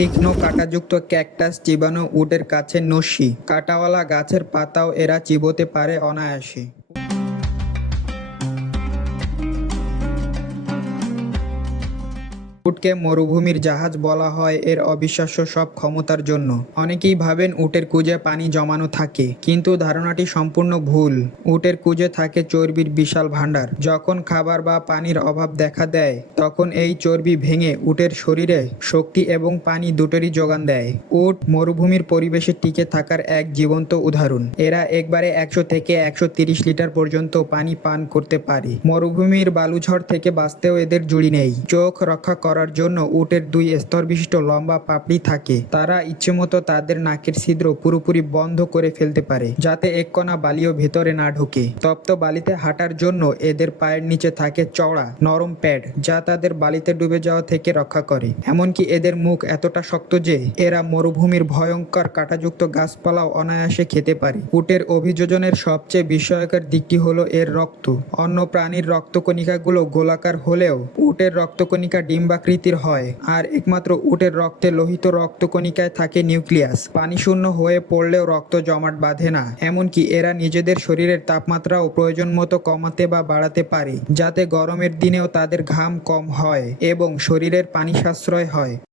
তীক্ষ্ণ কাঁটাযুক্ত ক্যাকটাস চিবানো উটের কাছে নস্যি। কাঁটাওয়ালা গাছের পাতাও এরা চিবোতে পারে অনায়াসে। উটকে মরুভূমির জাহাজ বলা হয় এর অবিশ্বাস্য সব ক্ষমতার জন্য। অনেকেই ভাবেন উটের কুঁজে পানি জমানো থাকে, কিন্তু ধারণাটি সম্পূর্ণ ভুল। উটের কুঁজে থাকে চর্বির বিশাল ভাণ্ডার। যখন খাবার বা পানির অভাব দেখা দেয়, তখন এই চর্বি ভেঙে উটের শরীরে শক্তি এবং পানি দুটোরই যোগান দেয়। উট মরুভূমির পরিবেশে টিকে থাকার এক জীবন্ত উদাহরণ। এরা একবারে 100 থেকে 130 লিটার পর্যন্ত পানি পান করতে পারে। মরুভূমির বালুঝড় থেকে বাঁচতেও এদের জুড়ি নেই। চোখ রক্ষা করার জন্য উটের 2 স্তর বিশিষ্ট লম্বা পাপড়ি থাকে। তারা ইচ্ছেমতো তাদের নাকের ছিদ্র পুরোপুরি বন্ধ করে ফেলতে পারে, যাতে এক কণা বালিও ভেতরে না ঢোকে। তপ্ত বালিতে হাঁটার জন্য এদের পায়ের নিচে থাকে চওড়া নরম প্যাড, যা তাদের বালিতে ডুবে যাওয়া থেকে রক্ষা করে। এমনকি এদের মুখ এতটা শক্ত যে এরা মরুভূমির ভয়ঙ্কর কাঁটাযুক্ত গাছপালাও অনায়াসে খেতে পারে। উটের অভিযোজনের সবচেয়ে বিস্ময়কর দিকটি হলো এর রক্ত। অন্য প্রাণীর রক্তকণিকাগুলো গোলাকার হলেও উটের রক্তকণিকা ডিম্বাকৃতির হয়, আর একমাত্র উটের রক্তে লোহিত রক্তকণিকায় থাকে নিউক্লিয়াস। পানিশূন্য হয়ে পড়লেও রক্ত জমাট বাঁধে না। এমনকি এরা নিজেদের শরীরের তাপমাত্রাও প্রয়োজন মতো কমাতে বা বাড়াতে পারে, যাতে গরমের দিনেও তাদের ঘাম কম হয় এবং শরীরের পানি সাশ্রয় হয়।